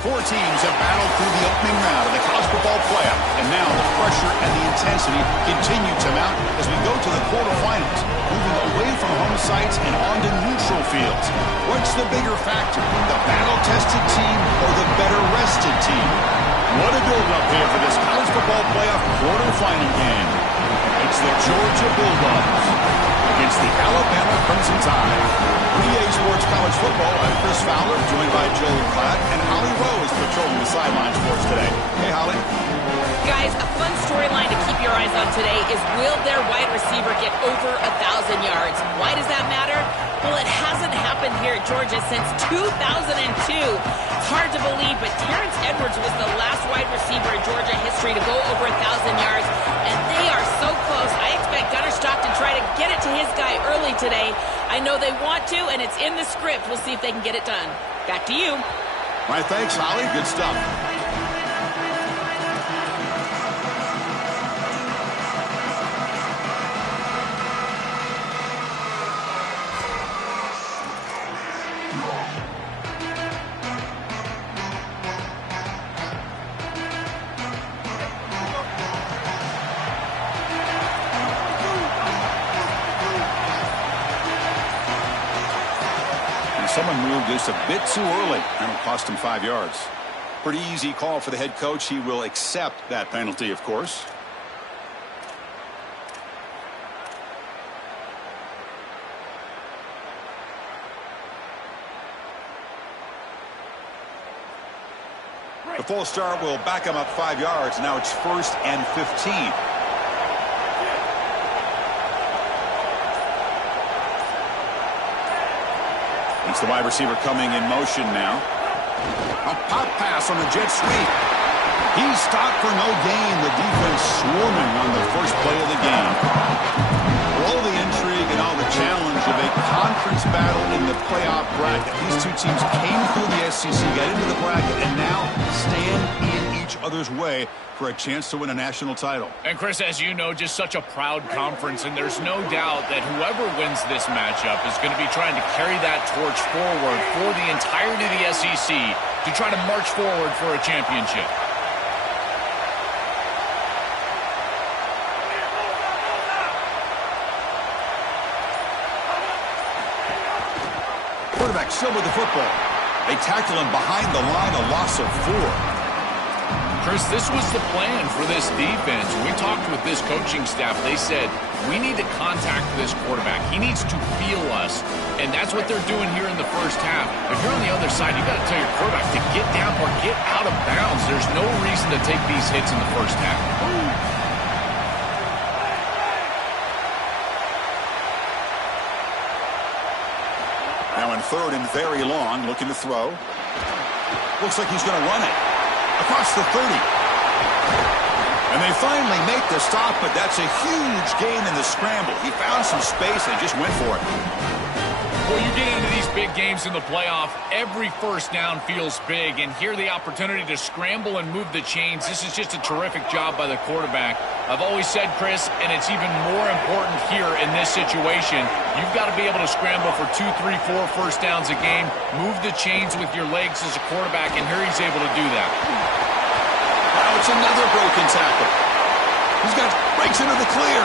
Four teams have battled through the opening round of the college football playoff, and now the pressure and the intensity continue to mount as we go to the quarterfinals, moving away from home sites and onto neutral fields. What's the bigger factor, the battle-tested team or the better-rested team? What a build-up here for this college football playoff quarterfinal game. It's the Georgia Bulldogs against the Alabama Crimson Tide. For EA Sports College Football, I'm Chris Fowler, joined by Joel Klatt and Holly Rose patrolling the sidelines for us today. Hey, Holly. Guys, a fun storyline to keep your eyes on today is, will their wide receiver get over 1,000 yards? Why does that matter? Well, it hasn't happened here at Georgia since 2002. It's hard to believe, but Terrence Edwards was the last wide receiver in Georgia history to go over 1,000 yards, and they are so close. I expect Gunnar Stock to try to get it to his guy early today. I know they want to, and it's in the script. We'll see if they can get it done. Back to you. All right, thanks, Holly. Good stuff. Someone moved this a bit too early. That'll cost him 5 yards. Pretty easy call for the head coach. He will accept that penalty, of course. The full start will back him up 5 yards. Now it's 1st and 15. It's the wide receiver coming in motion now. A pop pass on the jet sweep. He's stopped for no gain. The defense swarming on the first play of the game. For all the intrigue and all the challenge of a conference battle in the playoff bracket, these two teams came through the SEC, got into the bracket, and now stand in each other's way for a chance to win a national title. And Chris, as you know, just such a proud conference, and there's no doubt that whoever wins this matchup is going to be trying to carry that torch forward for the entirety of the SEC to try to march forward for a championship. Quarterback still with the football. They tackle him behind the line, a loss of 4. Chris, this was the plan for this defense. When we talked with this coaching staff, they said, we need to contact this quarterback. He needs to feel us, and that's what they're doing here in the first half. If you're on the other side, you've got to tell your quarterback to get down or get out of bounds. There's no reason to take these hits in the first half. Now in 3rd and very long, looking to throw. Looks like he's going to run it. Across the 30. And they finally make the stop, but that's a huge gain in the scramble. He found some space and just went for it. Well, you get into these big games in the playoff, every first down feels big, and here the opportunity to scramble and move the chains. This is just a terrific job by the quarterback. I've always said, Chris, and it's even more important here in this situation, you've got to be able to scramble for 2, 3, 4 first downs a game, move the chains with your legs as a quarterback, and here he's able to do that. Now it's another broken tackle. Breaks into the clear.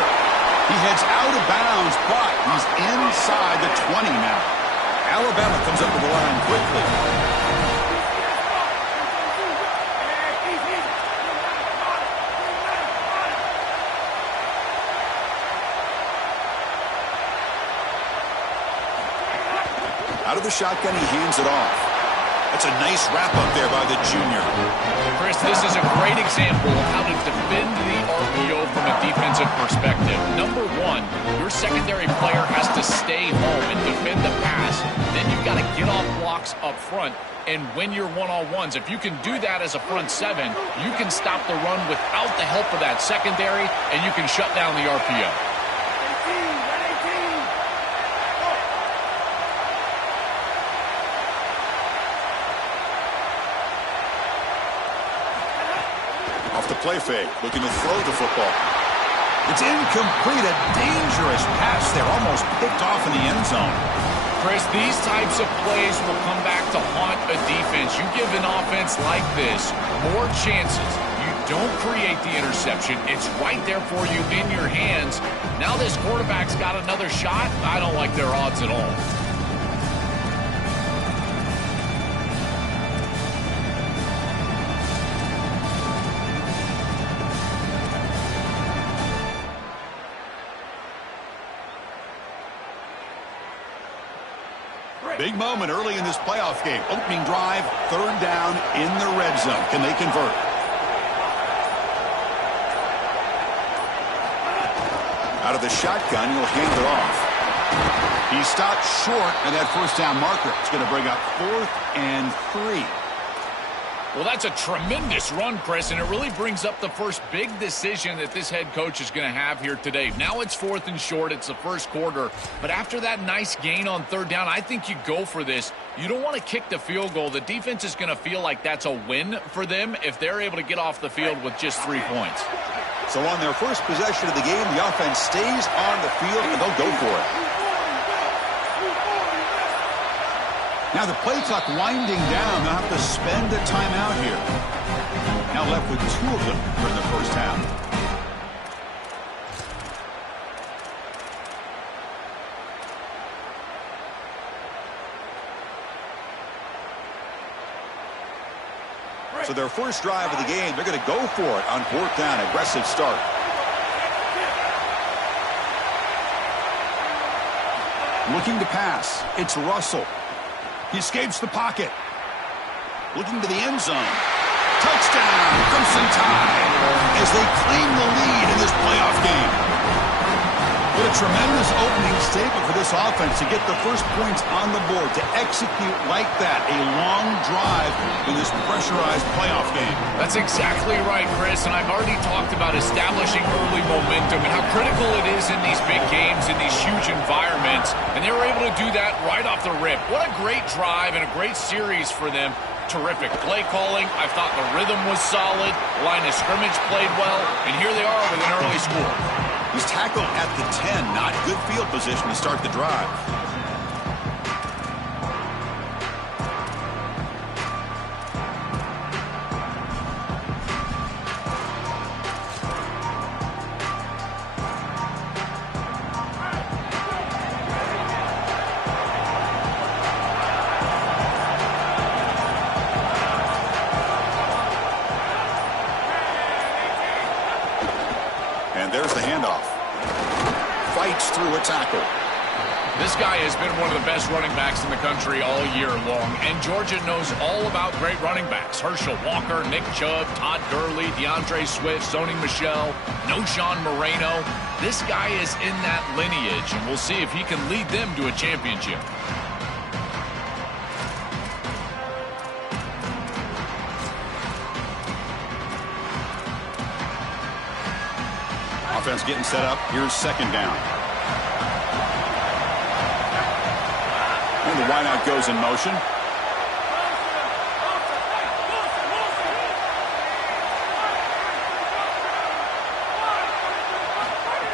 He heads out of bounds, but he's inside the 20 now. Alabama comes up with the line quickly. Out of the shotgun, he hands it off. That's a nice wrap-up there by the junior. Chris, this is a great example of how to defend the RPO from a defensive perspective. Number one, your secondary player has to stay home and defend the pass. Then you've got to get off blocks up front and win your one-on-ones. If you can do that as a front seven, you can stop the run without the help of that secondary, and you can shut down the RPO. Off the play fake, looking to throw the football. It's incomplete, a dangerous pass there, almost picked off in the end zone. Chris, these types of plays will come back to haunt a defense. You give an offense like this more chances. You don't create the interception. It's right there for you in your hands. Now this quarterback's got another shot. I don't like their odds at all. Big moment early in this playoff game. Opening drive, third down in the red zone. Can they convert? Out of the shotgun, he'll hand it off. He stopped short of that first down marker. It's going to bring up 4th and 3. Well, that's a tremendous run, Chris, and it really brings up the first big decision that this head coach is going to have here today. Now it's 4th and short. It's the first quarter. But after that nice gain on third down, I think you go for this. You don't want to kick the field goal. The defense is going to feel like that's a win for them if they're able to get off the field with just 3 points. So on their first possession of the game, the offense stays on the field, and they'll go for it. Now the play clock winding down. They'll have to spend a timeout here. Now left with 2 of them during the first half. So their first drive of the game, they're going to go for it on 4th down. Aggressive start. Looking to pass. It's Russell. He escapes the pocket. Looking to the end zone. Touchdown, Crimson Tide, as they claim the lead in this playoff game. What a tremendous opening statement for this offense to get the first points on the board, to execute like that, a long drive in this pressurized playoff game. That's exactly right, Chris, and I've already talked about establishing early momentum and how critical it is in these big games, in these huge environments, and they were able to do that right off the rip. What a great drive and a great series for them. Terrific play calling. I thought the rhythm was solid. Line of scrimmage played well, and here they are with an early score. He's tackled at the 10. Not good field position to start the drive. And there's the handoff. Fights through a tackle. This guy has been one of the best running backs in the country all year long, and Georgia knows all about great running backs. Herschel Walker, Nick Chubb, Todd Gurley, DeAndre Swift, Sony Michel, Noshawn Moreno. This guy is in that lineage, and we'll see if he can lead them to a championship. Offense getting set up. Here's 2nd down. And the wideout goes in motion.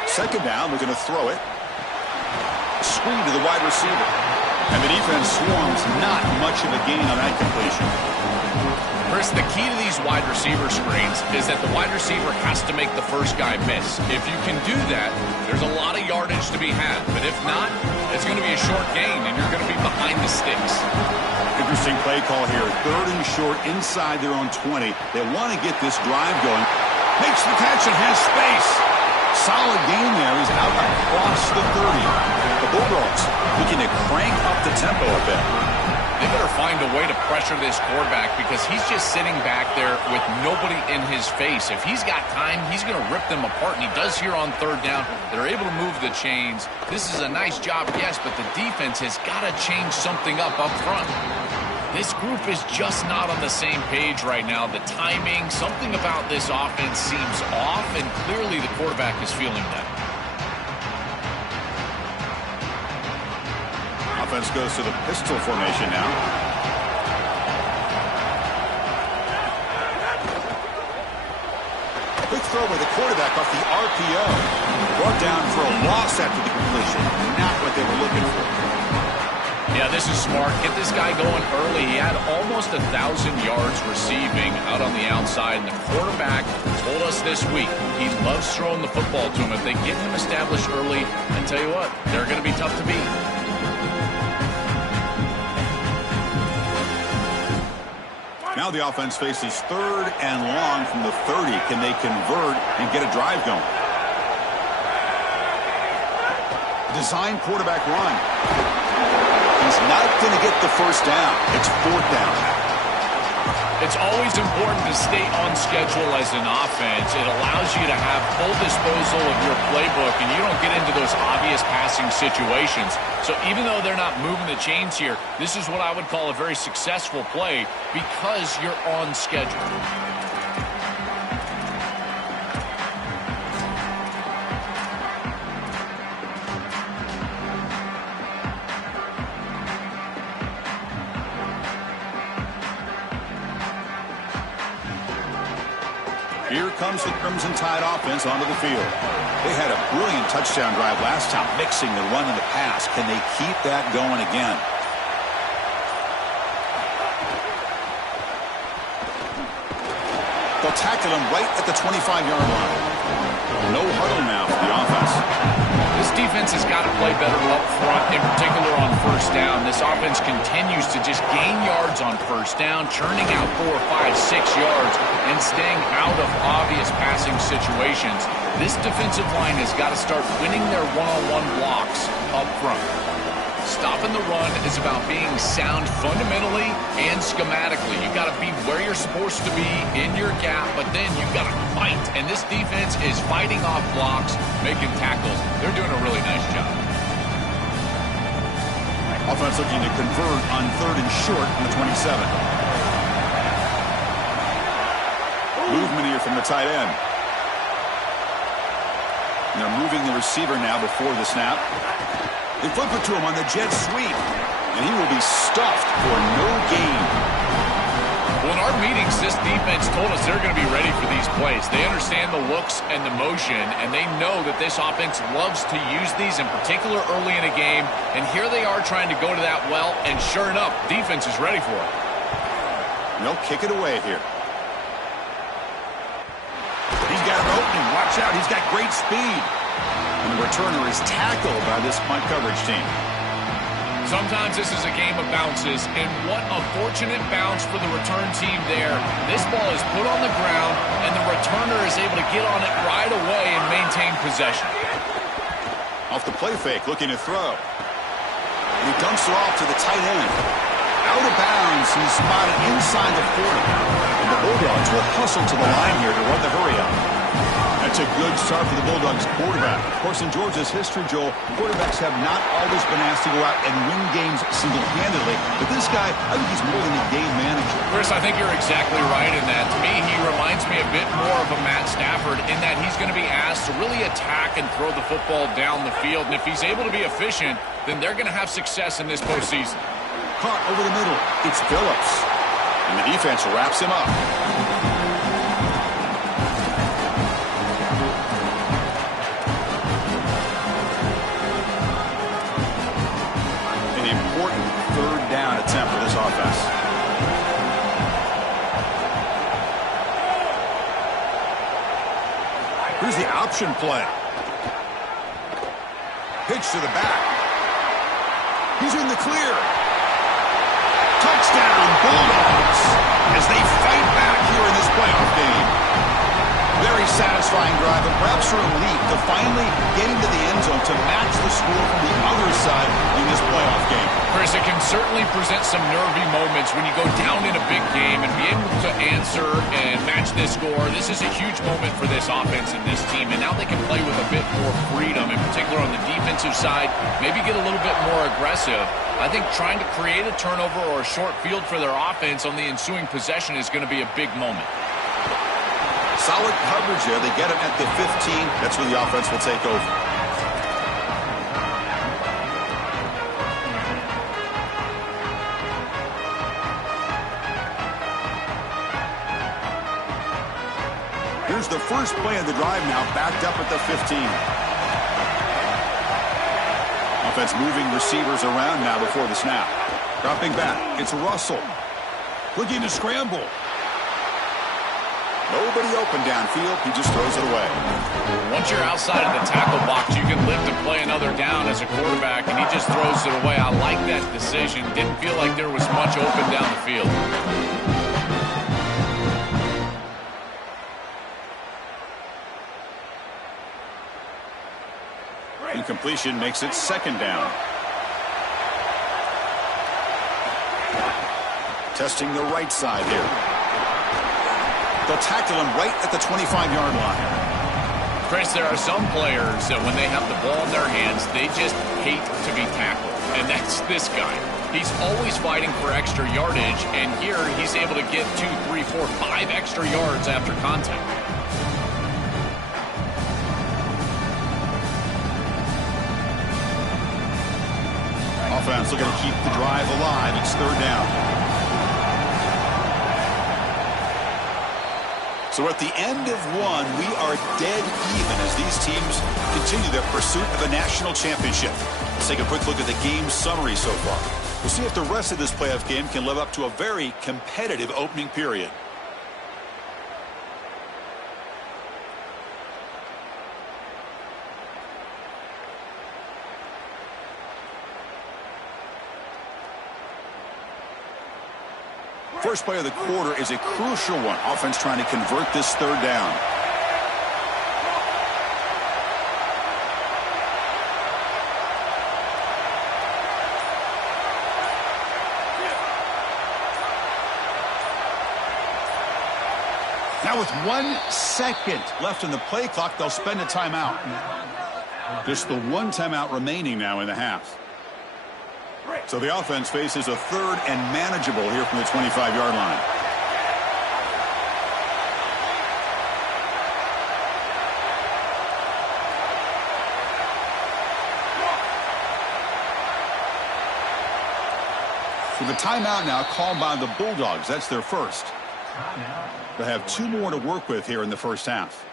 Second down, we're going to throw it. Screen to the wide receiver. And the defense swarms. Not much of a gain on that completion. Chris, the key to these wide receiver screens is that the wide receiver has to make the first guy miss. If you can do that, there's a lot of yardage to be had. But if not, it's going to be a short gain, and you're going to be behind the sticks. Interesting play call here. 3rd and short inside their own 20. They want to get this drive going. Makes the catch and has space. Solid gain there. He's out across the 30. The Bulldogs looking to crank up the tempo a bit. They better find a way to pressure this quarterback because he's just sitting back there with nobody in his face. If he's got time, he's going to rip them apart, and he does here on 3rd down. They're able to move the chains. This is a nice job, yes, but the defense has got to change something up front. This group is just not on the same page right now. The timing, something about this offense seems off, and clearly the quarterback is feeling that. Offense goes to the pistol formation now. Quick throw by the quarterback off the RPO. Brought down for a loss after the completion. Not what they were looking for. Yeah, this is smart. Get this guy going early. He had almost 1,000 yards receiving out on the outside, and the quarterback told us this week he loves throwing the football to him. If they get him established early, I tell you what, they're going to be tough to beat. Now the offense faces 3rd and long from the 30. Can they convert and get a drive going? Design quarterback run. He's not going to get the first down. It's 4th down. It's always important to stay on schedule as an offense. It allows you to have full disposal of your playbook, and you don't get into those obvious passing situations. So even though they're not moving the chains here, this is what I would call a very successful play because you're on schedule. Here comes the Crimson Tide offense onto the field. They had a brilliant touchdown drive last time, mixing the run and the pass. Can they keep that going again? They'll tackle him right at the 25-yard line. No huddle now for the offense. This defense has got to play better up front, in particular on first down. This offense continues to just gain yards on first down, churning out 4, 5, 6 yards, and staying out of obvious passing situations. This defensive line has got to start winning their one-on-one blocks up front. Stopping the run is about being sound fundamentally and schematically. You've got to be where you're supposed to be in your gap, but then you've got to fight. And this defense is fighting off blocks, making tackles. They're doing a really nice job. Offense looking to convert on 3rd and short on the 27. Movement here from the tight end. And they're moving the receiver now before the snap. They flip it to him on the jet sweep, and he will be stuffed for no gain. Well, in our meetings, this defense told us they're going to be ready for these plays. They understand the looks and the motion, and they know that this offense loves to use these, in particular early in a game. And here they are trying to go to that well, and sure enough, defense is ready for it. And they'll kick it away here. He's got an opening. Watch out. He's got great speed. And the returner is tackled by this punt coverage team. Sometimes this is a game of bounces, and what a fortunate bounce for the return team there. This ball is put on the ground, and the returner is able to get on it right away and maintain possession. Off the play fake, looking to throw. And he dumps it off to the tight end. Out of bounds, he's spotted inside the 40. And the Bulldogs will hustle to the line here to run the hurry up. That's a good start for the Bulldogs quarterback. Of course, in Georgia's history, Joel, quarterbacks have not always been asked to go out and win games single-handedly. But this guy, I think he's more than a game manager. Chris, I think you're exactly right in that. To me, he reminds me a bit more of a Matt Stafford in that he's going to be asked to really attack and throw the football down the field. And if he's able to be efficient, then they're going to have success in this postseason. Caught over the middle. It's Phillips. And the defense wraps him up. Here's the option play. Pitch to the back. He's in the clear. Touchdown, Bulldogs, as they fight back here in this playoff game. Very satisfying drive, and perhaps a relief to finally get into the end zone to match the score from the other side in this playoff game. Chris, it can certainly present some nervy moments when you go down in a big game and be able to answer and match this score. This is a huge moment for this offense and this team, and now they can play with a bit more freedom, in particular on the defensive side, maybe get a little bit more aggressive. I think trying to create a turnover or a short field for their offense on the ensuing possession is going to be a big moment. Solid coverage there. They get it at the 15. That's where the offense will take over. Here's the first play of the drive now, backed up at the 15. Offense moving receivers around now before the snap. Dropping back. It's Russell. Looking to scramble. Nobody open downfield. He just throws it away. Once you're outside of the tackle box, you can live to play another down as a quarterback, and he just throws it away. I like that decision. Didn't feel like there was much open down the field. Incompletion makes it second down. Testing the right side here. They'll tackle him right at the 25-yard line. Chris, there are some players that when they have the ball in their hands, they just hate to be tackled. And that's this guy. He's always fighting for extra yardage, and here he's able to get 2, 3, 4, 5 extra yards after contact. Offense looking to keep the drive alive. It's third down. So at the end of one, we are dead even as these teams continue their pursuit of a national championship. Let's take a quick look at the game summary so far. We'll see if the rest of this playoff game can live up to a very competitive opening period. First play of the quarter is a crucial one. Offense trying to convert this third down. Now with 1 second left in the play clock, they'll spend a timeout. Just the one timeout remaining now in the half. So the offense faces a third and manageable here from the 25-yard line. So the timeout now called by the Bulldogs. That's their first. They'll have 2 more to work with here in the first half.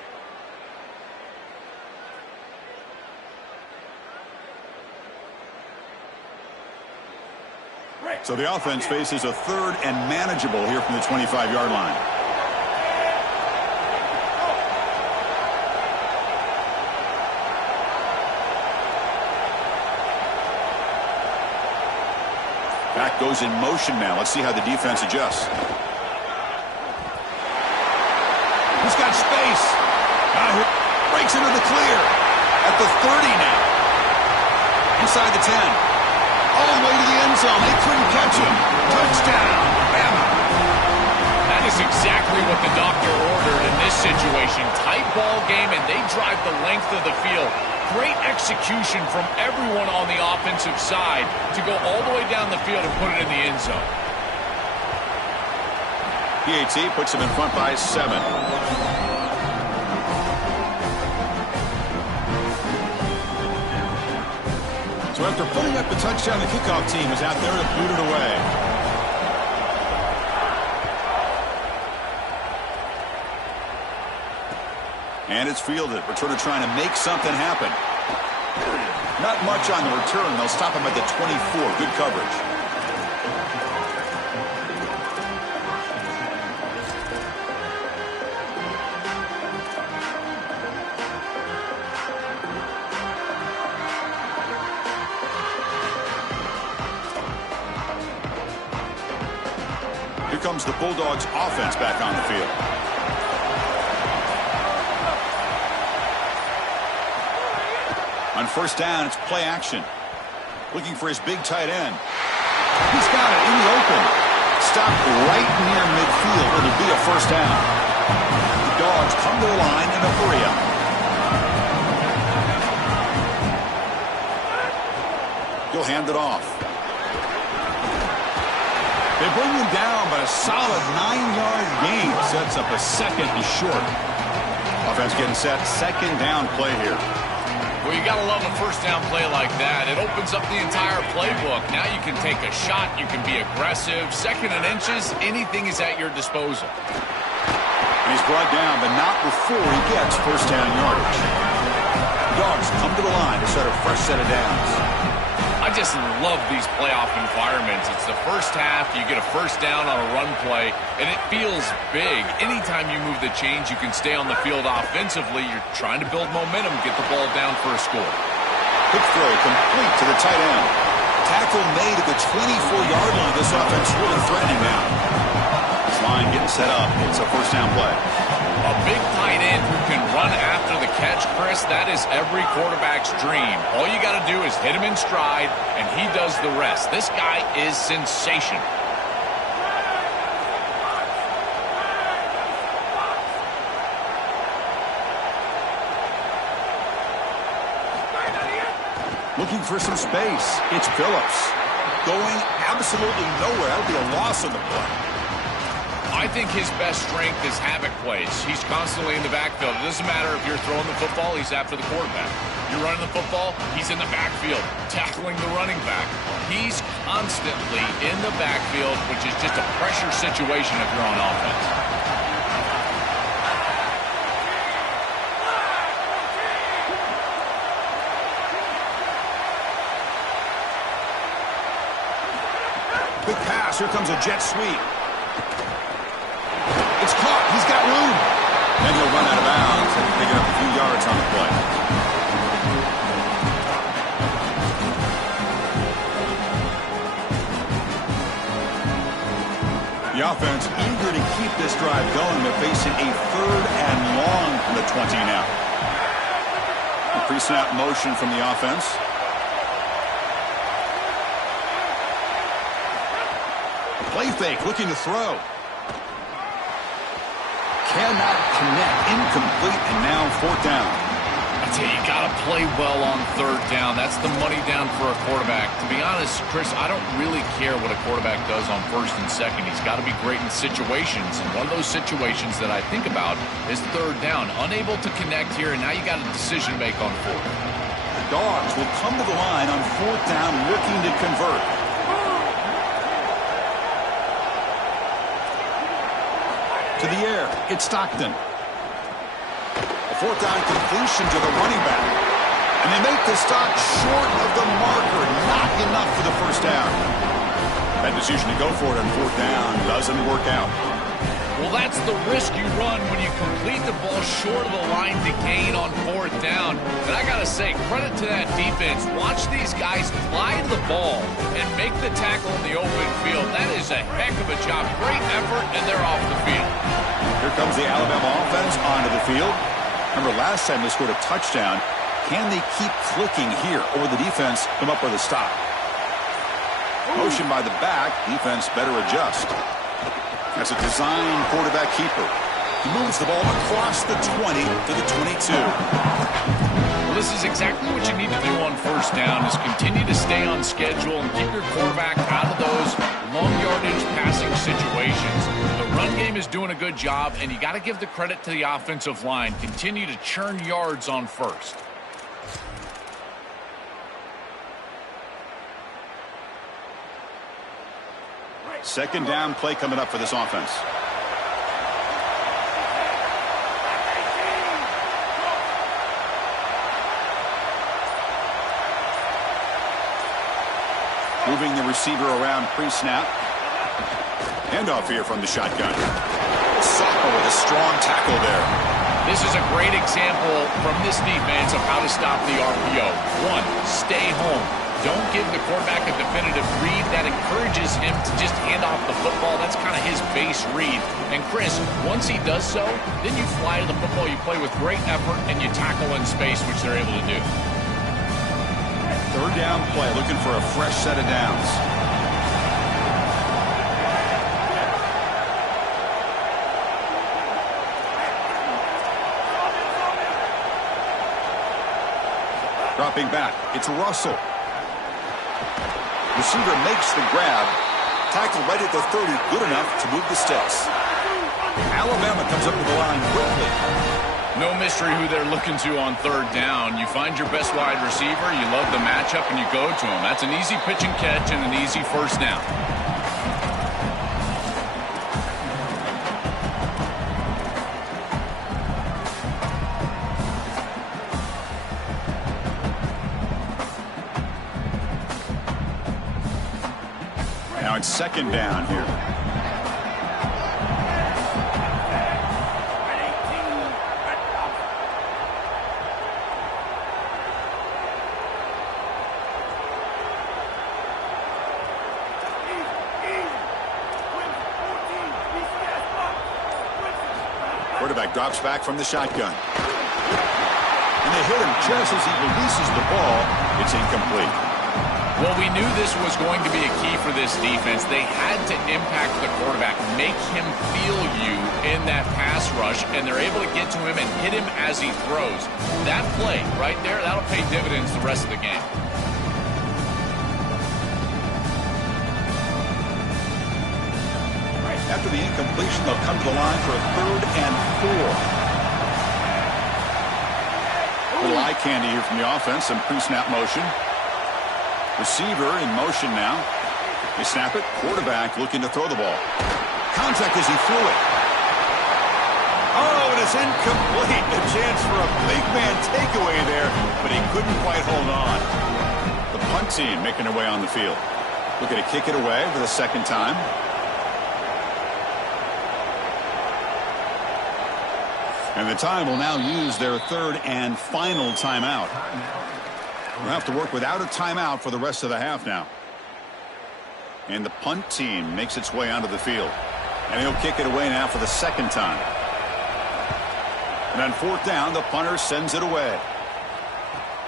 So the offense faces a third and manageable here from the 25-yard line. Back goes in motion now. Let's see how the defense adjusts. He's got space. Breaks into the clear. At the 30 now. Inside the 10. All the way to the end zone. They couldn't catch him. Touchdown, Bama. That is exactly what the doctor ordered in this situation. Tight ball game, and they drive the length of the field. Great execution from everyone on the offensive side to go all the way down the field and put it in the end zone. PAT puts him in front by 7. So after putting up the touchdown, the kickoff team is out there to boot it away. And it's fielded. Returner trying to make something happen. Not much on the return. They'll stop him at the 24. Good coverage. Here comes the Bulldogs offense back on the field. On first down, it's play action. Looking for his big tight end. He's got it in the open. Stopped right near midfield. It'll be a first down. The Dogs come to the line in a hurry up. He'll hand it off. They bring him down, but a solid 9-yard gain sets up a second and short. Offense getting set. Second down play here. Well, you got to love a first down play like that. It opens up the entire playbook. Now you can take a shot. You can be aggressive. Second and inches, anything is at your disposal. And he's brought down, but not before he gets first down yardage. Dogs come to the line to set a fresh set of downs. I just love these playoff environments. It's the first half, you get a first down on a run play, and it feels big. Anytime you move the chains, you can stay on the field offensively. You're trying to build momentum, get the ball down for a score. Quick throw complete to the tight end. Tackle made at the 24-yard line. This offense really threatening now. This line getting set up. It's a first down play. A big tight end who can run after the catch, Chris, that is every quarterback's dream. All you got to do is hit him in stride, and he does the rest. This guy is sensational. Looking for some space. It's Phillips. Going absolutely nowhere. That'll be a loss on the play. I think his best strength is havoc plays. He's constantly in the backfield. It doesn't matter if you're throwing the football, he's after the quarterback. You're running the football, he's in the backfield, tackling the running back. He's constantly in the backfield, which is just a pressure situation if you're on offense. Big pass. Here comes a jet sweep. It's caught. He's got room. And he'll run out of bounds and pick up a few yards on the play. The offense eager to keep this drive going. They're facing a 3rd and long from the 20 now. A pre-snap motion from the offense. Play fake, looking to throw. Cannot connect, incomplete, and now 4th down. I tell you, you got to play well on 3rd down. That's the money down for a quarterback. To be honest, Chris, I don't really care what a quarterback does on 1st and 2nd. He's got to be great in situations, and one of those situations that I think about is 3rd down. Unable to connect here, and now you got a decision to make on 4th. The Dogs will come to the line on 4th down, looking to convert. To the air, it's Stockton. A 4th down completion to the running back. And they make the stop short of the marker. Not enough for the first down. That decision to go for it on 4th down doesn't work out. Well, that's the risk you run when you complete the ball short of the line to gain on 4th down. And I got to say, credit to that defense. Watch these guys fly to the ball and make the tackle in the open field. That is a heck of a job. Great effort, and they're off the field. Here comes the Alabama offense onto the field. Remember, last time they scored a touchdown. Can they keep clicking here, or will the defense come up with a stop? Motion by the back. Defense better adjust. That's a design quarterback keeper. He moves the ball across the 20 to the 22. Well, this is exactly what you need to do on 1st down is continue to stay on schedule and keep your quarterback out of those long yardage passing situations. The run game is doing a good job, and you got to give the credit to the offensive line. Continue to churn yards on 1st. Second down play coming up for this offense. Moving the receiver around pre-snap. Handoff here from the shotgun. Soccer with a strong tackle there. This is a great example from this defense of how to stop the RPO. 1, stay home. Don't give the quarterback a definitive read. That encourages him to just hand off the football. That's kind of his base read. And Chris, once he does so, then you fly to the football, you play with great effort, and you tackle in space, which they're able to do. 3rd down play, looking for a fresh set of downs. Dropping back, it's Russell. Receiver makes the grab. Tackle right at the 30, good enough to move the sticks. Alabama comes up to the line quickly. No mystery who they're looking to on 3rd down. You find your best wide receiver, you love the matchup, and you go to him. That's an easy pitch and catch and an easy 1st down. it's second down here. Quarterback drops back from the shotgun. And they hit him just as he releases the ball. It's incomplete. Well, we knew this was going to be a key for this defense. They had to impact the quarterback, make him feel you in that pass rush, and they're able to get to him and hit him as he throws. That play right there, that'll pay dividends the rest of the game. After the incompletion, they'll come to the line for a 3rd and 4. Little eye candy here from the offense. Some pre-snap motion. Receiver in motion now. They snap it. Quarterback looking to throw the ball. Contact as he threw it. Oh, and it's incomplete. A chance for a big man takeaway there, but he couldn't quite hold on. The punt team making their way on the field. Looking to kick it away for the second time. And the time will now use their 3rd and final timeout. We'll have to work without a timeout for the rest of the half now. And the punt team makes its way onto the field. And he'll kick it away now for the second time. And on 4th down, the punter sends it away.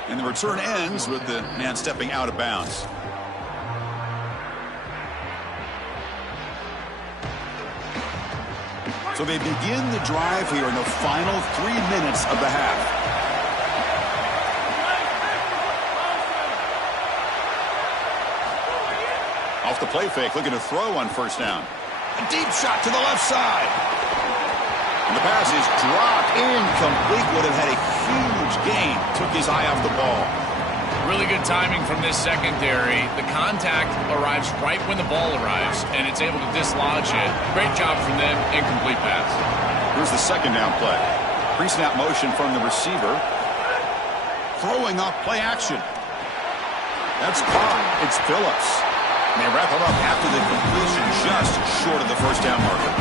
And the return ends with the man stepping out of bounds. So they begin the drive here in the final 3 minutes of the half. Off the play fake, looking to throw on 1st down. A deep shot to the left side. And the pass is dropped. Incomplete. Would have had a huge gain. Took his eye off the ball. Really good timing from this secondary. The contact arrives right when the ball arrives, and it's able to dislodge it. Great job from them. Incomplete pass. Here's the 2nd down play. Pre-snap motion from the receiver. Throwing up play action. That's caught. It's Phillips. And they wrap it up after the completion just short of the 1st down marker.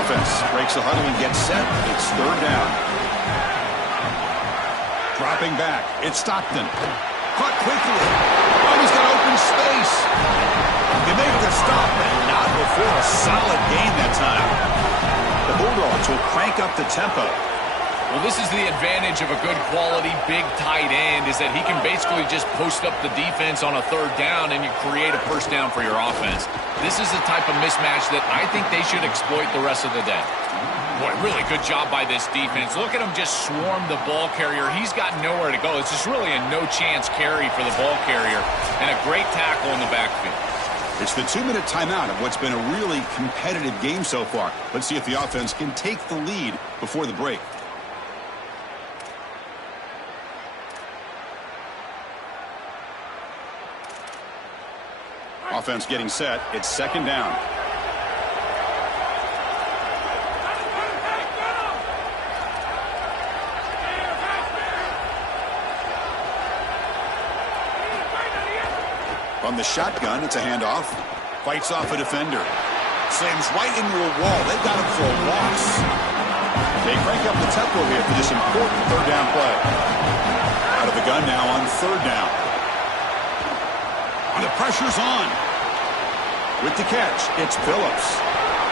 Offense breaks the huddle and gets set. It's 3rd down. Dropping back. It's Stockton. Caught quickly. Oh, he's got open space. They make the stop, but not before a solid gain that time. The Bulldogs will crank up the tempo. Well, this is the advantage of a good quality big tight end, is that he can basically just post up the defense on a 3rd down and you create a 1st down for your offense. This is the type of mismatch that I think they should exploit the rest of the day. Boy, really good job by this defense. Look at him just swarm the ball carrier. He's got nowhere to go. It's just really a no-chance carry for the ball carrier, and a great tackle in the backfield. It's the 2-minute timeout of what's been a really competitive game so far. Let's see if the offense can take the lead before the break. Offense getting set. It's 2nd down. From the shotgun, it's a handoff. Fights off a defender. Slams right into a wall. They got him for a loss. They crank up the tempo here for this important 3rd down play. Out of the gun now on 3rd down. And the pressure's on. With the catch, it's Phillips.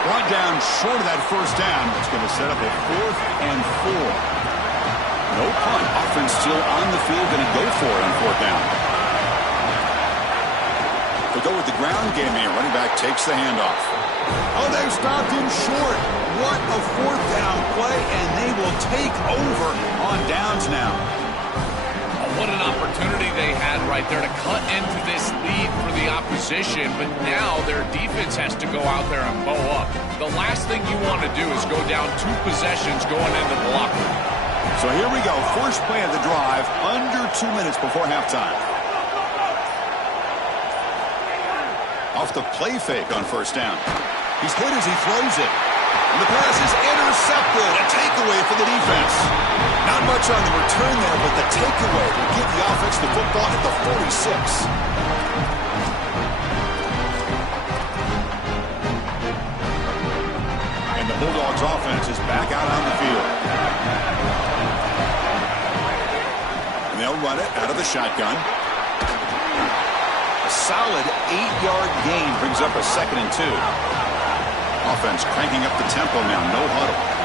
Brought down short of that 1st down. It's going to set up a 4th and 4. No punt. Offense still on the field. Going to go for it on 4th down. They go with the ground game here. Running back takes the handoff. Oh, they've stopped him short. What a 4th down play, and they will take over on downs now. Oh, what an opportunity they had right there to cut into this lead for the opposition, but now their defense has to go out there and bow up. The last thing you want to do is go down 2 possessions going into the locker room. So here we go. First play of the drive, under 2 minutes before halftime. Off the play fake on 1st down. He's hit as he throws it. And the pass is intercepted. A takeaway for the defense. Not much on the return there, but the takeaway will give the offense the football at the 46. Bulldogs offense is back out on the field. And they'll run it out of the shotgun. A solid 8-yard gain brings up a 2nd and 2. Offense cranking up the tempo now. No huddle.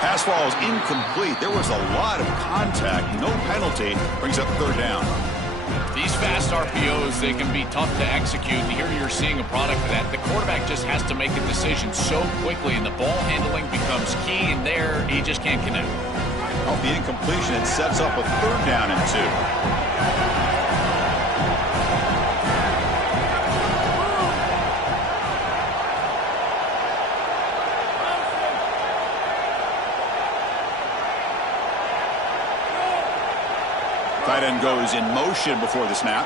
Pass ball is incomplete. There was a lot of contact. No penalty. Brings up 3rd down. These fast RPOs, they can be tough to execute. And here you're seeing a product of that. The quarterback just has to make a decision so quickly, and the ball handling becomes key, and there he just can't connect. Off the incompletion, it sets up a 3rd down and 2. Tight end goes in motion before the snap.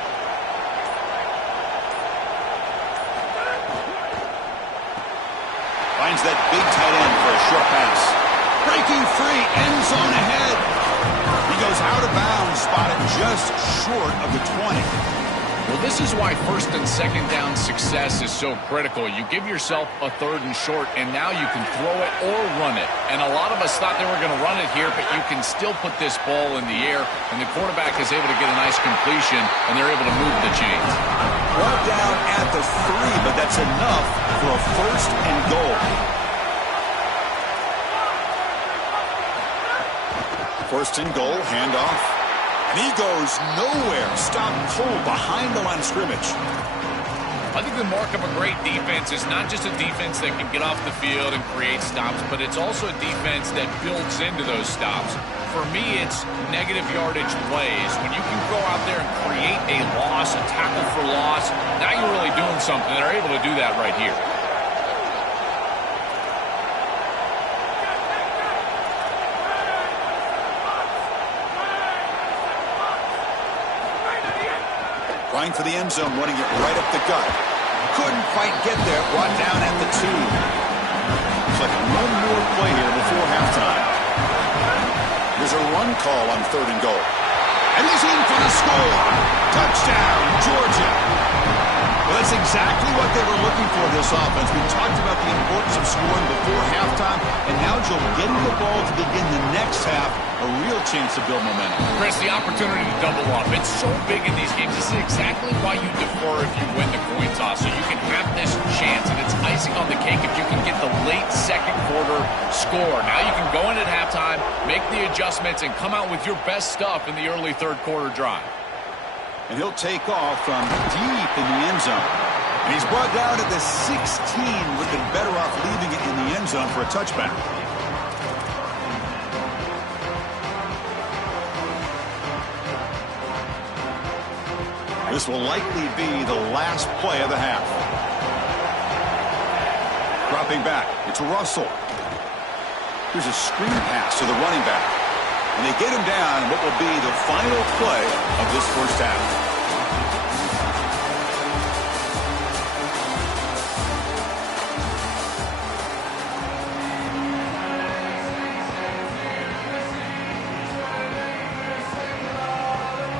Finds that big tight end for a short pass. Breaking free, end zone ahead. He goes out of bounds, spotted just short of the 20. Well, this is why 1st and 2nd down success is so critical. You give yourself a 3rd and short, and now you can throw it or run it. And a lot of us thought they were going to run it here, but you can still put this ball in the air, and the quarterback is able to get a nice completion, and they're able to move the chains. Brought down at the 3, but that's enough for a 1st and goal. 1st and goal, handoff. And he goes nowhere. Stop cold behind the line of scrimmage. I think the mark of a great defense is not just a defense that can get off the field and create stops, but it's also a defense that builds into those stops. For me, it's negative yardage plays. When you can go out there and create a loss, a tackle for loss, now you're really doing something. They're able to do that right here. Trying for the end zone, running it right up the gut. Couldn't quite get there. Brought down at the 2. Looks like one more play here before halftime. There's a run call on 3rd and goal. And he's in for the score. Touchdown, Georgia. Well, that's exactly what they were looking for, this offense. We talked about the importance of scoring before halftime, and now Joe getting the ball to begin the next half, a real chance to build momentum. Chris, the opportunity to double up. It's so big in these games. This is exactly why you defer if you win the coin toss, so you can have this chance, and it's icing on the cake if you can get the late 2nd quarter score. Now you can go in at halftime, make the adjustments, and come out with your best stuff in the early 3rd quarter drive. And he'll take off from deep in the end zone. And he's brought down at the 16. Would have been better off leaving it in the end zone for a touchback. This will likely be the last play of the half. Dropping back. It's Russell. Here's a screen pass to the running back. And they get him down what will be the final play of this 1st half.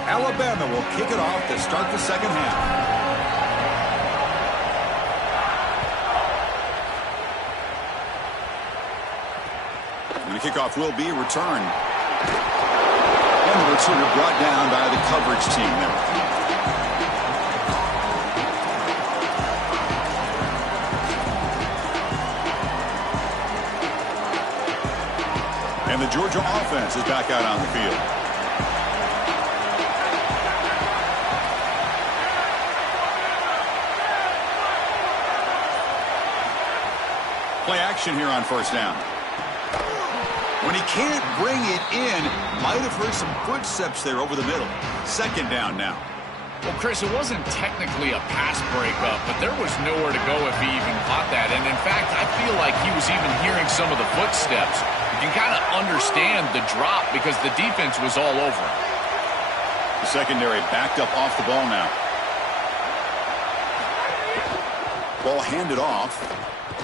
Alabama will kick it off to start the 2nd half. And the kickoff will be returned. And the returner brought down by the coverage team there. And the Georgia offense is back out on the field. Play action here on 1st down. When he can't bring it in, might have heard some footsteps there over the middle. 2nd down now. Well, Chris, it wasn't technically a pass breakup, but there was nowhere to go if he even caught that. And in fact, I feel like he was even hearing some of the footsteps. You can kind of understand the drop because the defense was all over him. The secondary backed up off the ball now. Ball handed off.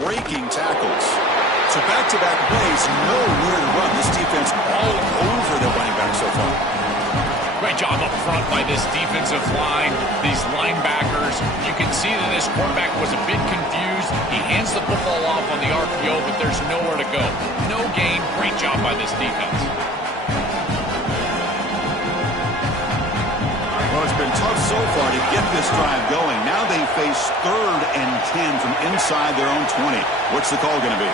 Breaking tackles. So back-to-back plays, nowhere to run. This defense all over the running back so far. Great job up front by this defensive line, these linebackers. You can see that this quarterback was a bit confused. He hands the football off on the RPO, but there's nowhere to go. No gain. Great job by this defense. Well, it's been tough so far to get this drive going. Now they face 3rd and 10 from inside their own 20. What's the call going to be?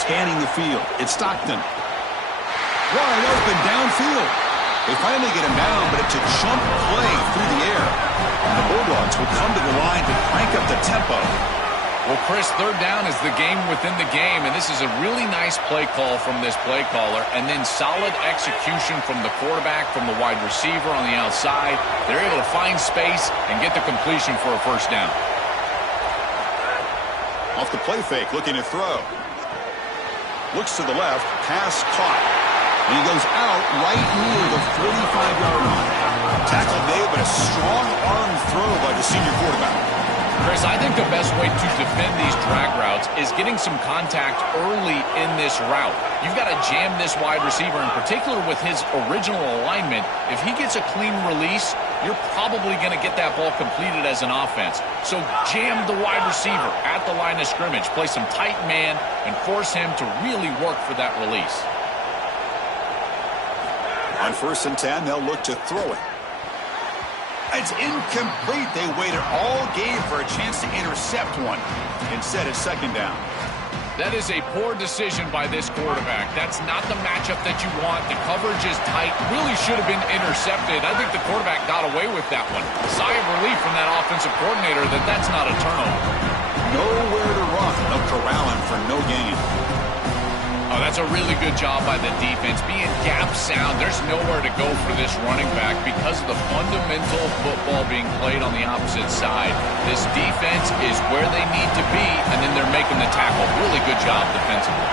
Scanning the field. It's Stockton. Wide open downfield. They finally get him down, but it's a jump play through the air. And the Bulldogs will come to the line to crank up the tempo. Well, Chris, 3rd down is the game within the game, and this is a really nice play call from this play caller, and then solid execution from the quarterback, from the wide receiver on the outside. They're able to find space and get the completion for a 1st down. Off the play fake, looking to throw. Looks to the left, pass caught. And he goes out right near the 45-yard line. Tackle made, but a strong arm throw by the senior quarterback. Chris, I think the best way to defend these drag routes is getting some contact early in this route. You've got to jam this wide receiver, in particular with his original alignment. If he gets a clean release, you're probably going to get that ball completed as an offense. So jam the wide receiver at the line of scrimmage, play some tight man, and force him to really work for that release. On 1st and 10, they'll look to throw it. It's incomplete. They waited all game for a chance to intercept one. Instead, it's 2nd down. That is a poor decision by this quarterback. That's not the matchup that you want. The coverage is tight. Really should have been intercepted. I think the quarterback got away with that one. Sigh of relief from that offensive coordinator that that's not a turnover. Nowhere to run. They'll corral him for no gain. Oh, that's a really good job by the defense. Being gap sound, there's nowhere to go for this running back because of the fundamental football being played on the opposite side. This defense is where they need to be, and then they're making the tackle. Really good job defensively.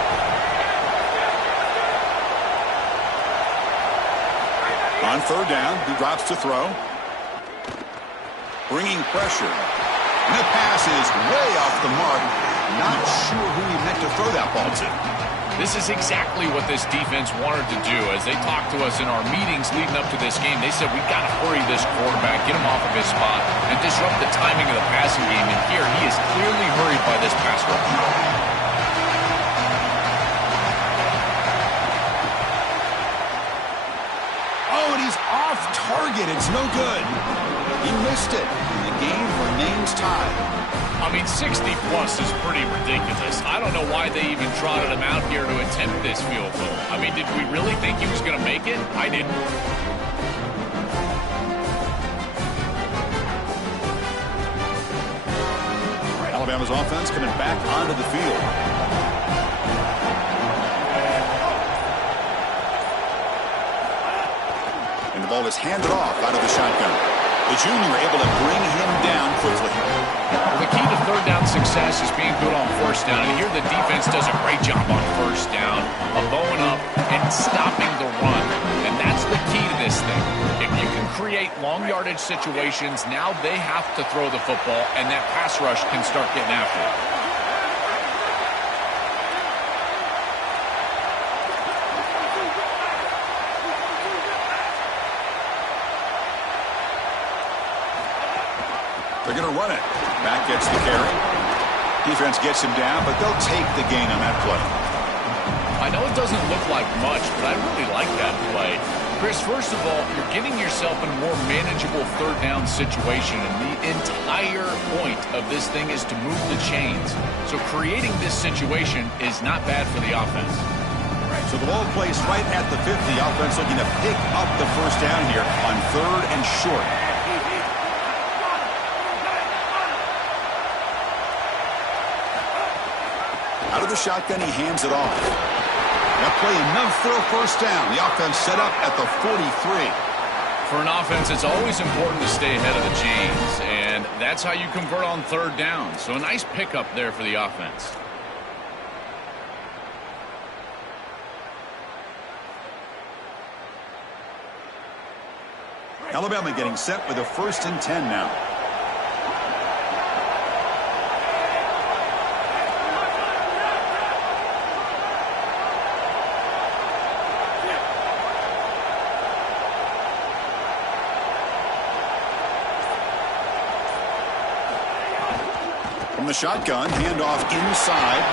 On 3rd down, he drops to throw. Bringing pressure. And the pass is way off the mark. Not sure who he meant to throw that ball to. This is exactly what this defense wanted to do. As they talked to us in our meetings leading up to this game, they said, we've got to hurry this quarterback, get him off of his spot, and disrupt the timing of the passing game. And here, he is clearly hurried by this pass rush. Oh, and he's off target. It's no good. He missed it. And the game remains tied. I mean, 60-plus is pretty ridiculous. I don't know why they even trotted him out here to attempt this field goal. I mean, did we really think he was going to make it? I didn't. Alabama's offense coming back onto the field. And the ball is handed off out of the shotgun. The junior able to bring him down quickly. Well, the key to 3rd down success is being good on 1st down. And here the defense does a great job on 1st down of bowing up and stopping the run. And that's the key to this thing. If you can create long yardage situations, now they have to throw the football, and that pass rush can start getting after it. They're going to run it. Back gets the carry. Defense gets him down, but they'll take the gain on that play. I know it doesn't look like much, but I really like that play. Chris, first of all, you're getting yourself in a more manageable 3rd down situation, and the entire point of this thing is to move the chains. So creating this situation is not bad for the offense. So the ball placed right at the 50. Offense looking to pick up the 1st down here on 3rd and short. Out of the shotgun, he hands it off. That play enough for a 1st down. The offense set up at the 43. For an offense, it's always important to stay ahead of the chains, and that's how you convert on 3rd down. So a nice pickup there for the offense. Alabama getting set with a 1st and 10 now. From the shotgun, handoff inside.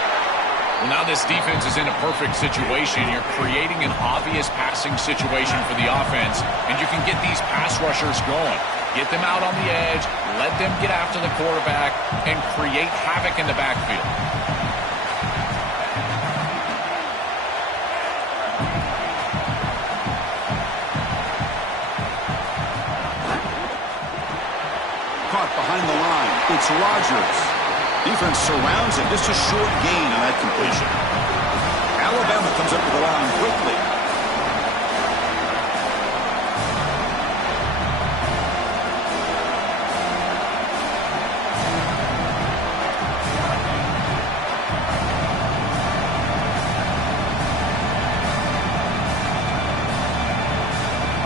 Well, now this defense is in a perfect situation. You're creating an obvious passing situation for the offense, and you can get these pass rushers going. Get them out on the edge, let them get after the quarterback, and create havoc in the backfield. Caught behind the line. It's Rodgers. Defense surrounds him. Just a short gain on that completion. Alabama comes up to the line quickly.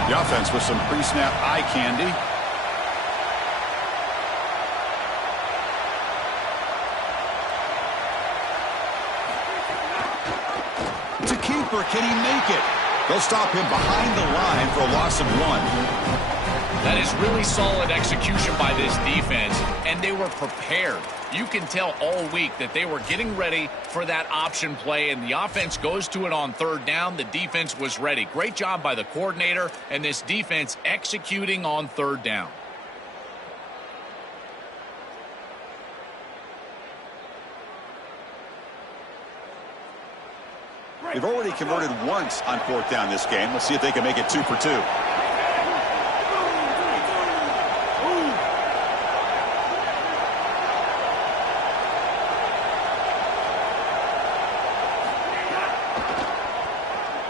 The offense with some pre-snap eye candy. It's a keeper. Can he make it? They'll stop him behind the line for a loss of 1. That is really solid execution by this defense, and they were prepared. You can tell all week that they were getting ready for that option play, and the offense goes to it on 3rd down. The defense was ready. Great job by the coordinator and this defense executing on 3rd down. They've already converted once on 4th down this game. Let's see if they can make it 2 for 2.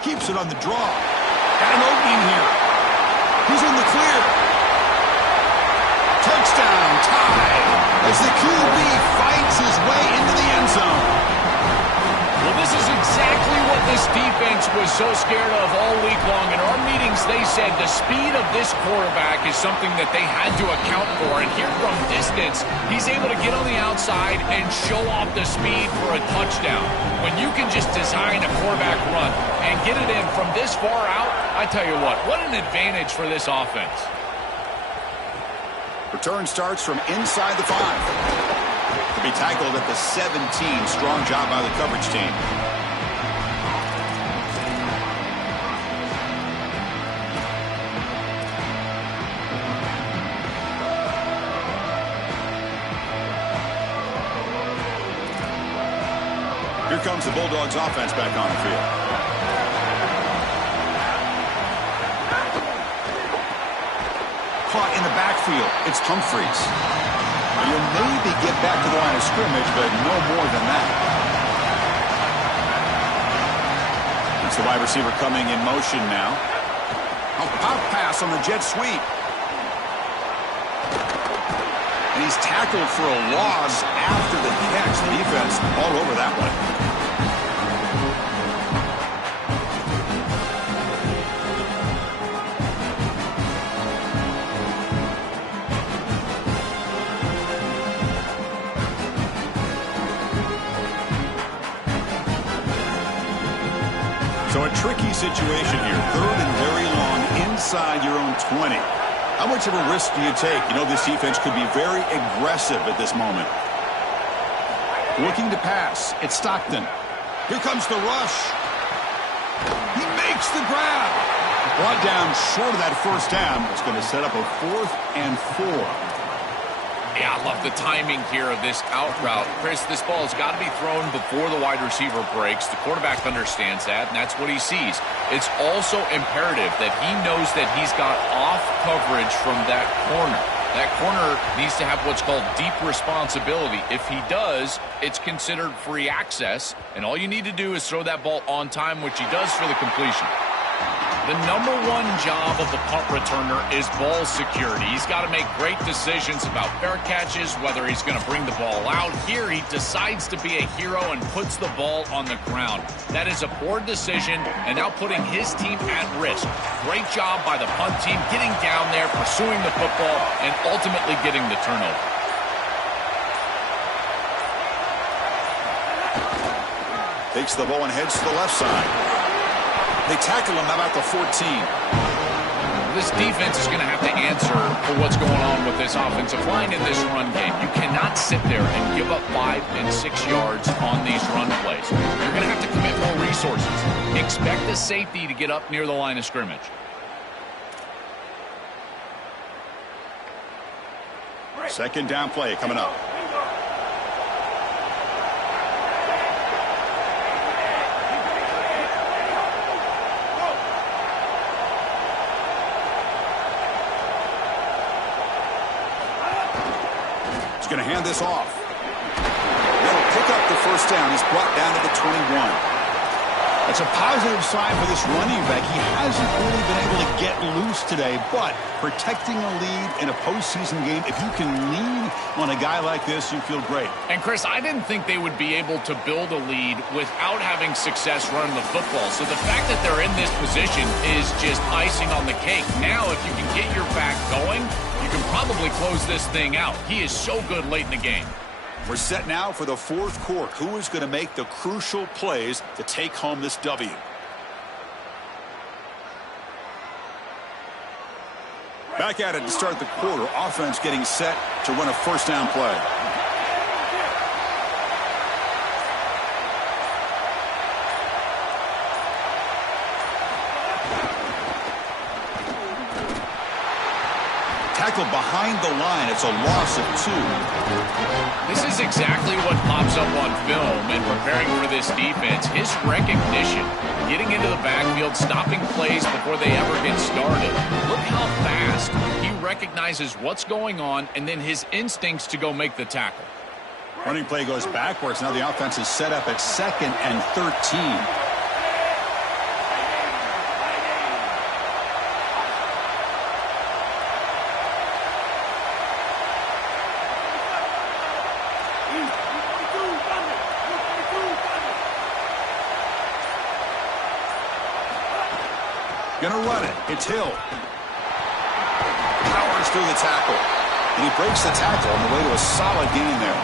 Keeps it on the draw. Got an opening here. He's in the clear. Touchdown, tied, as the QB fights his way into the end zone. Well, this is exactly what this defense was so scared of all week long. In our meetings, they said the speed of this quarterback is something that they had to account for. And here from distance, he's able to get on the outside and show off the speed for a touchdown. When you can just design a quarterback run and get it in from this far out, I tell you what an advantage for this offense. Return starts from inside the 5. To be tackled at the 17. Strong job by the coverage team. Here comes the Bulldogs offense back on the field. Caught in the backfield. It's Humphreys. You'll maybe get back to the line of scrimmage, but no more than that. It's the wide receiver coming in motion now. A pop pass on the jet sweep. And he's tackled for a loss after the catch. The defense all over that one. So a tricky situation here. 3rd and very long inside your own 20. How much of a risk do you take? You know, this defense could be very aggressive at this moment. Looking to pass. It's Stockton. Here comes the rush. He makes the grab. Brought down short of that 1st down. It's going to set up a 4th and 4. Yeah, I love the timing here of this out route. Chris, this ball has got to be thrown before the wide receiver breaks. The quarterback understands that, and that's what he sees. It's also imperative that he knows that he's got off coverage from that corner. That corner needs to have what's called deep responsibility. If he does, it's considered free access, and all you need to do is throw that ball on time, which he does for the completion. The number 1 job of the punt returner is ball security. He's got to make great decisions about fair catches, whether he's going to bring the ball out. Here, he decides to be a hero and puts the ball on the ground. That is a poor decision, and now putting his team at risk. Great job by the punt team, getting down there, pursuing the football, and ultimately getting the turnover. Takes the ball and heads to the left side. They tackle him about the 14. This defense is going to have to answer for what's going on with this offensive line in this run game. You cannot sit there and give up 5 and 6 yards on these run plays. You're going to have to commit more resources. Expect the safety to get up near the line of scrimmage. Second down play coming up. He's going to hand this off. They'll pick up the first down. He's brought down to the 21. It's a positive sign for this running back. He hasn't really been able to get loose today, but protecting a lead in a postseason game, if you can lean on a guy like this, you feel great. And, Chris, I didn't think they would be able to build a lead without having success running the football. So the fact that they're in this position is just icing on the cake. Now, if you can get your back going, you can probably close this thing out. He is so good late in the game. We're set now for the fourth quarter. Who is going to make the crucial plays to take home this W? Back at it to start the quarter. Offense getting set to run a first down play. Tackled behind the line. It's a loss of 2. This is exactly what pops up on film in preparing for this defense. His recognition, getting into the backfield, stopping plays before they ever get started. Look how fast he recognizes what's going on and then his instincts to go make the tackle. Running play goes backwards. Now the offense is set up at 2nd and 13. Gonna run it. It's Hill. Powers through the tackle. And he breaks the tackle on the way to a solid gain there.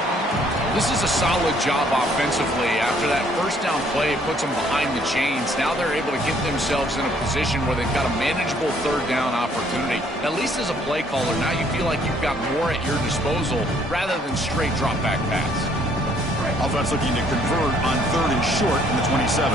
This is a solid job offensively. After that first down play, it puts them behind the chains. Now they're able to get themselves in a position where they've got a manageable third down opportunity. At least as a play caller, now you feel like you've got more at your disposal rather than straight drop back pass. Offense looking to convert on 3rd and short from the 27.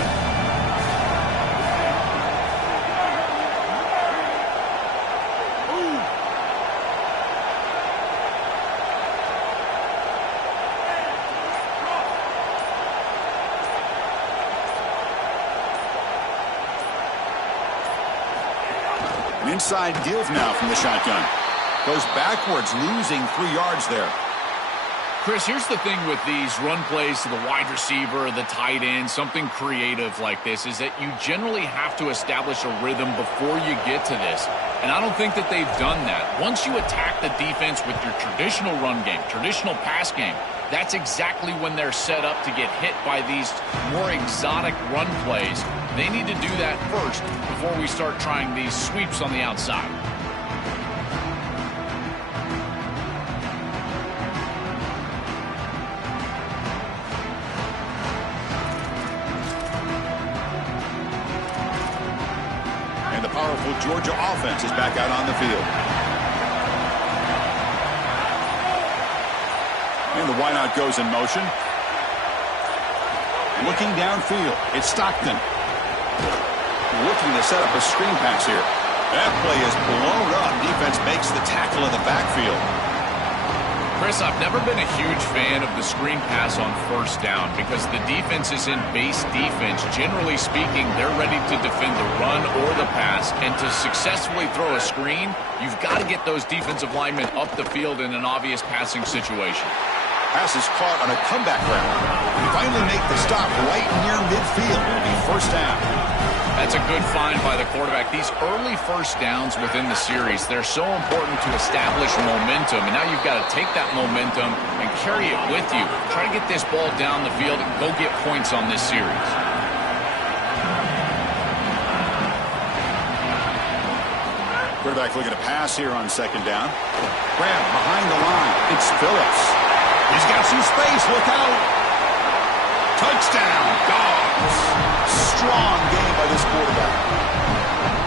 Inside deals now from the shotgun. Goes backwards, losing 3 yards there. Chris, here's the thing with these run plays to the wide receiver, the tight end, something creative like this, is that you generally have to establish a rhythm before you get to this. And I don't think that they've done that. Once you attack the defense with your traditional run game, traditional pass game, that's exactly when they're set up to get hit by these more exotic run plays. They need to do that first before we start trying these sweeps on the outside. And the powerful Georgia offense is back out on the field. And the wideout goes in motion. Looking downfield, it's Stockton. Looking to set up a screen pass here. That play is blown up. Defense makes the tackle in the backfield. Chris, I've never been a huge fan of the screen pass on first down because the defense is in base defense. Generally speaking, they're ready to defend the run or the pass. And to successfully throw a screen, you've got to get those defensive linemen up the field in an obvious passing situation. Pass is caught on a comeback route. We finally make the stop right near midfield. It'll be first down. That's a good find by the quarterback. These early first downs within the series, they're so important to establish momentum. And now you've got to take that momentum and carry it with you. Try to get this ball down the field and go get points on this series. Quarterback looking to pass here on second down. Grab behind the line. It's Phillips. He's got some space. Look out. Touchdown, Dogs. Strong game by this quarterback.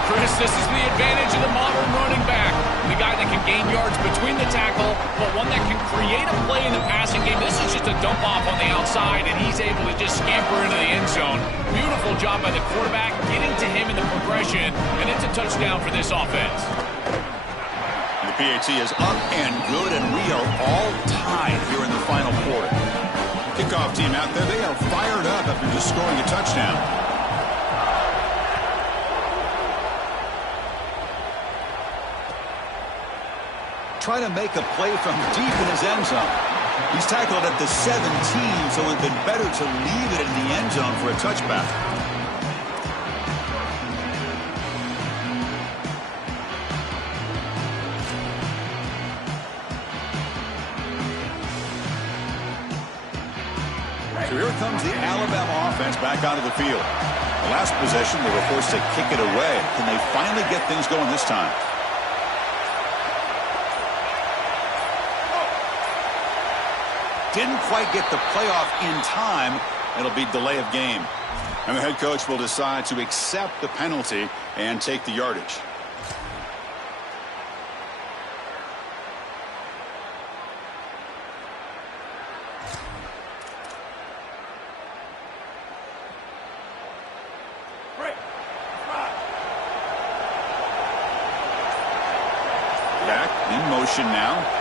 Chris, this is the advantage of the modern running back. The guy that can gain yards between the tackle, but one that can create a play in the passing game. This is just a dump off on the outside, and he's able to just scamper into the end zone. Beautiful job by the quarterback, getting to him in the progression, and it's a touchdown for this offense. The PAT is up and good, and we are all tied here in the final quarter. Kickoff team out there, they are fired up after just scoring a touchdown. Trying to make a play from deep in his end zone. He's tackled at the 17, so it would have been better to leave it in the end zone for a touchback. So here comes the Alabama offense back onto the field. The last possession, they were forced to kick it away. Can they finally get things going this time? Didn't quite get the playoff in time. It'll be delay of game. And the head coach will decide to accept the penalty and take the yardage. Back in motion now.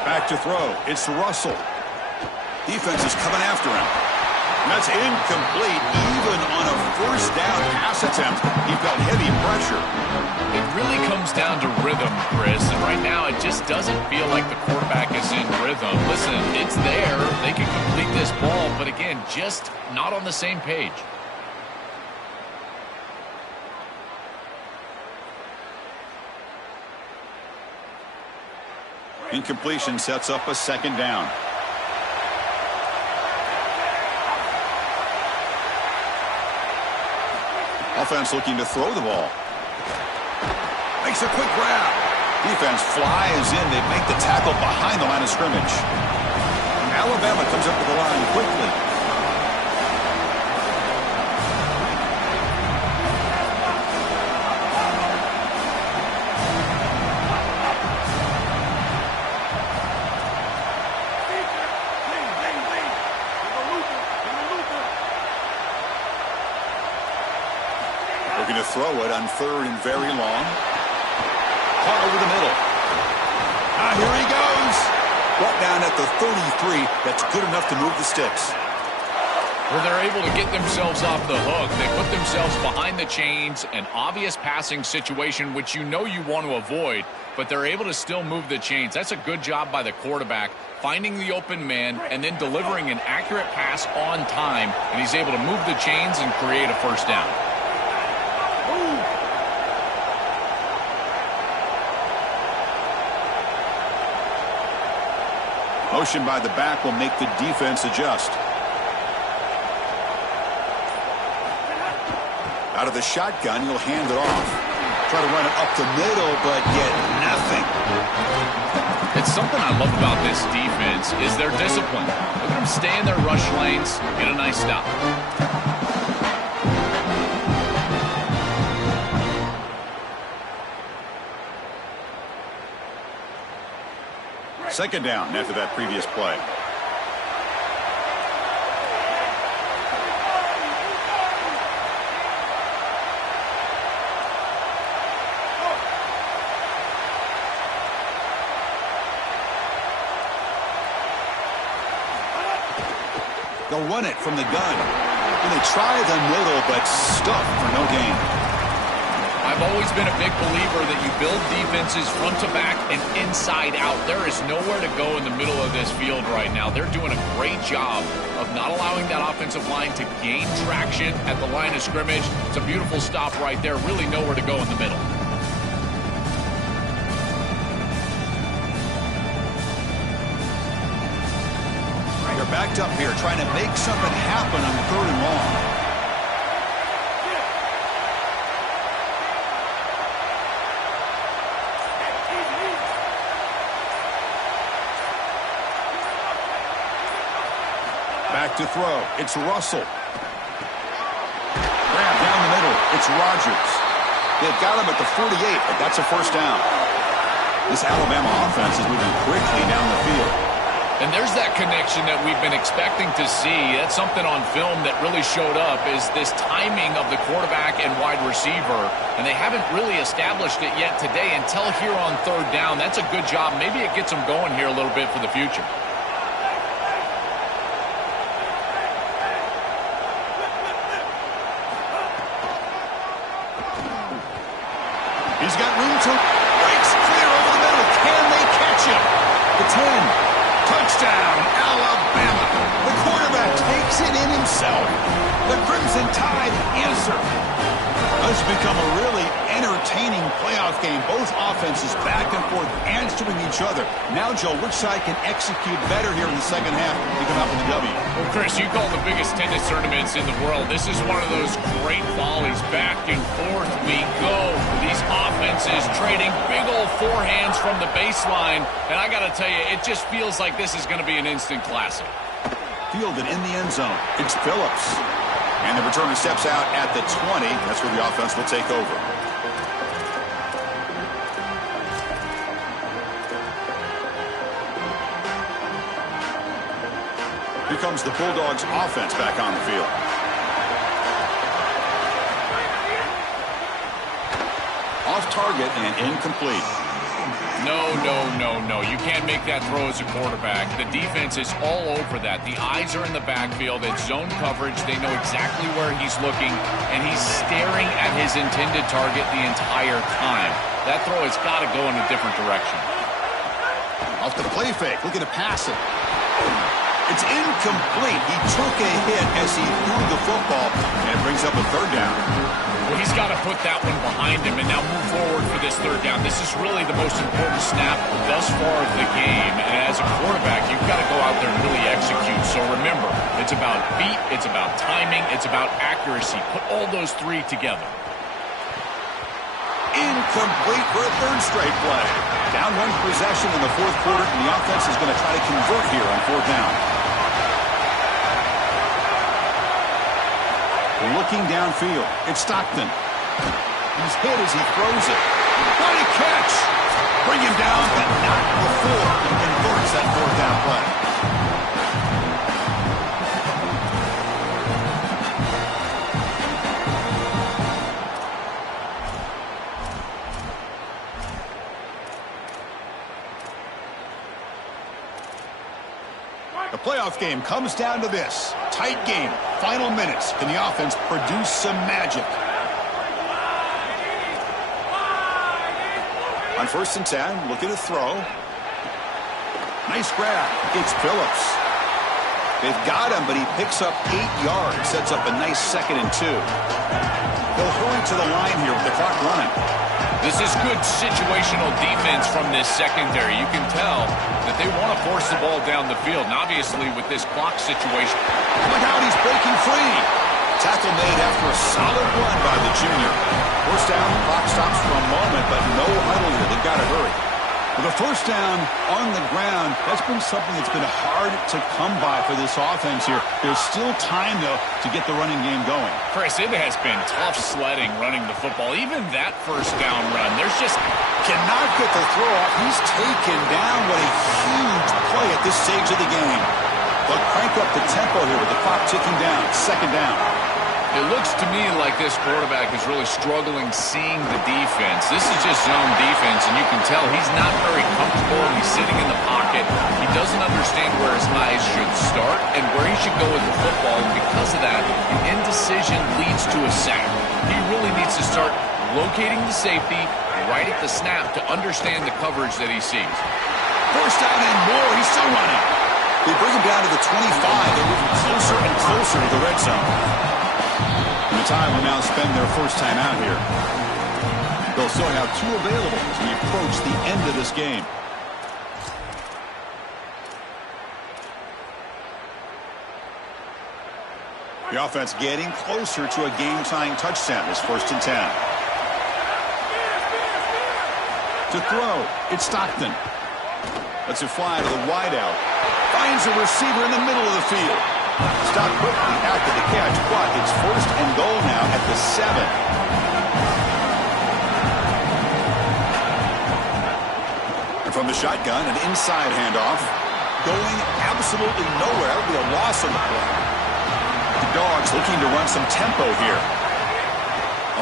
Back to throw. It's Russell. Defense is coming after him. And that's incomplete. Even on a first down pass attempt, he felt heavy pressure. It really comes down to rhythm, Chris. And right now, it just doesn't feel like the quarterback is in rhythm. Listen, it's there. They can complete this ball. But again, just not on the same page. Incompletion sets up a second down. Offense looking to throw the ball. Makes a quick grab. Defense flies in. They make the tackle behind the line of scrimmage. Alabama comes up to the line quickly. To throw it on third and very long. Caught over the middle. Here he goes. Brought down at the 33. That's good enough to move the sticks. Well, they're able to get themselves off the hook. They put themselves behind the chains, an obvious passing situation, which you know you want to avoid, but they're able to still move the chains. That's a good job by the quarterback, finding the open man and then delivering an accurate pass on time, and he's able to move the chains and create a first down. Motion by the back will make the defense adjust. Out of the shotgun, he'll hand it off. Try to run it up the middle, but get nothing. It's something I love about this defense is their discipline. Look at them stay in their rush lanes, get a nice stop. Second down after that previous play. They'll run it from the gun. And they try the middle, but stuff for no gain. I've always been a big believer that you build defenses front to back and inside out. There is nowhere to go in the middle of this field right now. They're doing a great job of not allowing that offensive line to gain traction at the line of scrimmage. It's a beautiful stop right there. Really nowhere to go in the middle. They're backed up here trying to make something happen on third and long. Back to throw. It's Russell. Grab down the middle. It's Rodgers. They've got him at the 48, but that's a first down. This Alabama offense is moving quickly down the field. And there's that connection that we've been expecting to see. That's something on film that really showed up, is this timing of the quarterback and wide receiver. And they haven't really established it yet today until here on third down. That's a good job. Maybe it gets them going here a little bit for the future. He's got room to breaks clear over the middle. Can they catch him? The 10. Touchdown, Alabama. The quarterback takes it in himself. The Crimson Tide answer. This has become a really entertaining playoff game. Both offenses back and forth answering each other. Now, Joe, which side can execute better here in the second half to come out with the W? Well, Chris, you call the biggest tennis tournaments in the world. This is one of those great volleys. Back and forth we go. These offenses trading big old forehands from the baseline. And I got to tell you, it just feels like this is going to be an instant classic. Fielded in the end zone. It's Phillips. And the returner steps out at the 20. That's where the offense will take over. Here comes the Bulldogs offense back on the field. Off target and incomplete. No. You can't make that throw as a quarterback. The defense is all over that. The eyes are in the backfield. It's zone coverage. They know exactly where he's looking, and he's staring at his intended target the entire time. That throw has got to go in a different direction. Off the play fake. Looking to pass it. It's incomplete. He took a hit as he threw the football, and it brings up a third down. Well, he's got to put that one behind him and now move forward for this third down. This is really the most important snap thus far of the game. And as a quarterback, you've got to go out there and really execute. So remember, it's about feet, it's about timing, it's about accuracy. Put all those three together. Incomplete for a third straight play. Down one possession in the fourth quarter, and the offense is going to try to convert here on fourth down. Looking downfield, it's Stockton. He's hit as he throws it. What a catch! Bring him down, but not before he converts that fourth down play. The playoff game comes down to this. Tight game. Final minutes. Can the offense produce some magic? On 1st and 10, looking to throw. Nice grab. It's Phillips. They've got him, but he picks up 8 yards. Sets up a nice 2nd and 2. They'll hurry to the line here with the clock running. This is good situational defense from this secondary. You can tell that they want to force the ball down the field. And obviously, with this clock situation. Look out, he's breaking free. Tackle made after a solid run by the junior. First down, the clock stops for a moment, but no huddle here. They've got to hurry. With a first down on the ground, that's been something that's been hard to come by for this offense here. There's still time, though, to get the running game going. Chris, it has been tough sledding running the football. Even that first down run, there's just... Cannot get the throw off. He's taken down. What a huge play at this stage of the game. They'll crank up the tempo here with the clock ticking down. 2nd down. It looks to me like this quarterback is really struggling seeing the defense. This is just zone defense, and you can tell he's not very comfortable. He's sitting in the pocket. He doesn't understand where his eyes should start and where he should go with the football. And because of that, the indecision leads to a sack. He really needs to start locating the safety right at the snap to understand the coverage that he sees. First down and more. He's still running. They bring him down to the 25. They're moving closer and closer to the red zone. The time will now spend their first time out here. They'll still have 2 available as we approach the end of this game. The offense getting closer to a game-tying touchdown. This 1st and 10. To throw, it's Stockton. Lets it fly to the wideout. Finds a receiver in the middle of the field. Stop quickly after the catch, but it's 1st and goal now at the 7. from the shotgun, an inside handoff. Going absolutely nowhere. It'll be a loss on the play. The Dogs looking to run some tempo here.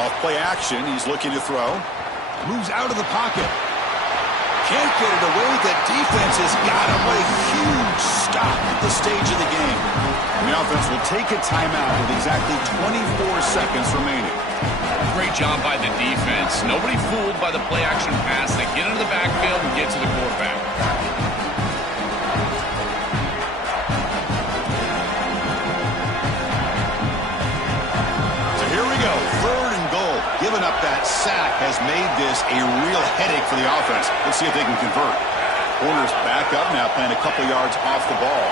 Off play action, he's looking to throw. Moves out of the pocket. Can't get it away. The defense has got him. What a huge stop at this stage of the game. The offense will take a timeout with exactly 24 seconds remaining. Great job by the defense. Nobody fooled by the play-action pass. They get into the backfield and get to the quarterback. So here we go. 3rd and goal. Giving up that sack has made this a real headache for the offense. Let's see if they can convert. Corners back up now, playing a couple yards off the ball.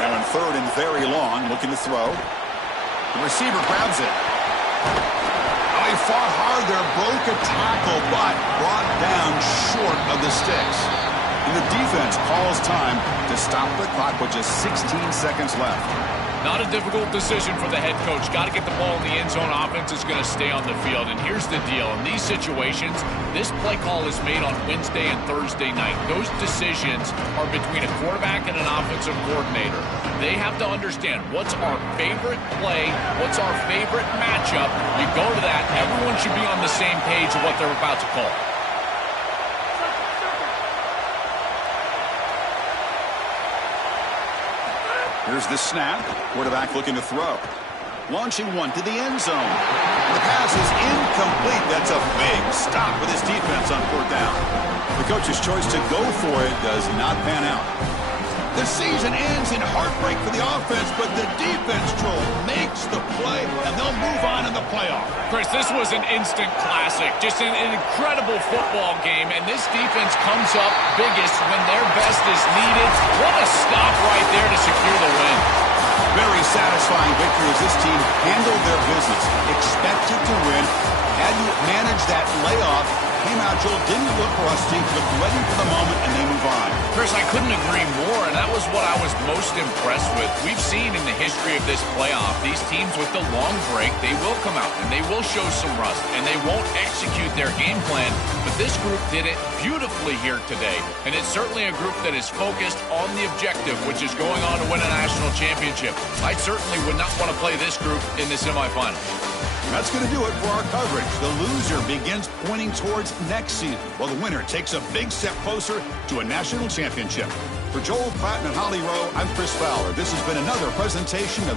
Now in 3rd and very long, looking to throw. The receiver grabs it. Oh, he fought hard there, broke a tackle, but brought down short of the sticks. And the defense calls time to stop the clock with just 16 seconds left. Not a difficult decision for the head coach. Got to get the ball in the end zone. Offense is going to stay on the field. And here's the deal. In these situations, this play call is made on Wednesday and Thursday night. Those decisions are between a quarterback and an offensive coordinator. They have to understand what's our favorite play, what's our favorite matchup. You go to that, everyone should be on the same page of what they're about to call. Here's the snap. Quarterback looking to throw. Launching one to the end zone. The pass is incomplete. That's a big stop with his defense on 4th down. The coach's choice to go for it does not pan out. The season ends in heartbreak for the offense, but the defense, Joel, makes the play, and they'll move on in the playoff. Chris, this was an instant classic. Just an incredible football game, and this defense comes up biggest when their best is needed. What a stop right there to secure the win. Very satisfying victory as this team handled their business. Expected to win. Had to manage that layoff. Came out, Joel, didn't look rusty, looked ready for the moment, and they move on. Chris, I couldn't agree more, and that was what I was most impressed with. We've seen in the history of this playoff, these teams with the long break, they will come out, and they will show some rust, and they won't execute their game plan, but this group did it beautifully here today, and it's certainly a group that is focused on the objective, which is going on to win a national championship. I certainly would not want to play this group in the semifinal. That's going to do it for our coverage. The loser begins pointing towards next season, while the winner takes a big step closer to a national championship. For Joel Pratt and Holly Rowe, I'm Chris Fowler. This has been another presentation of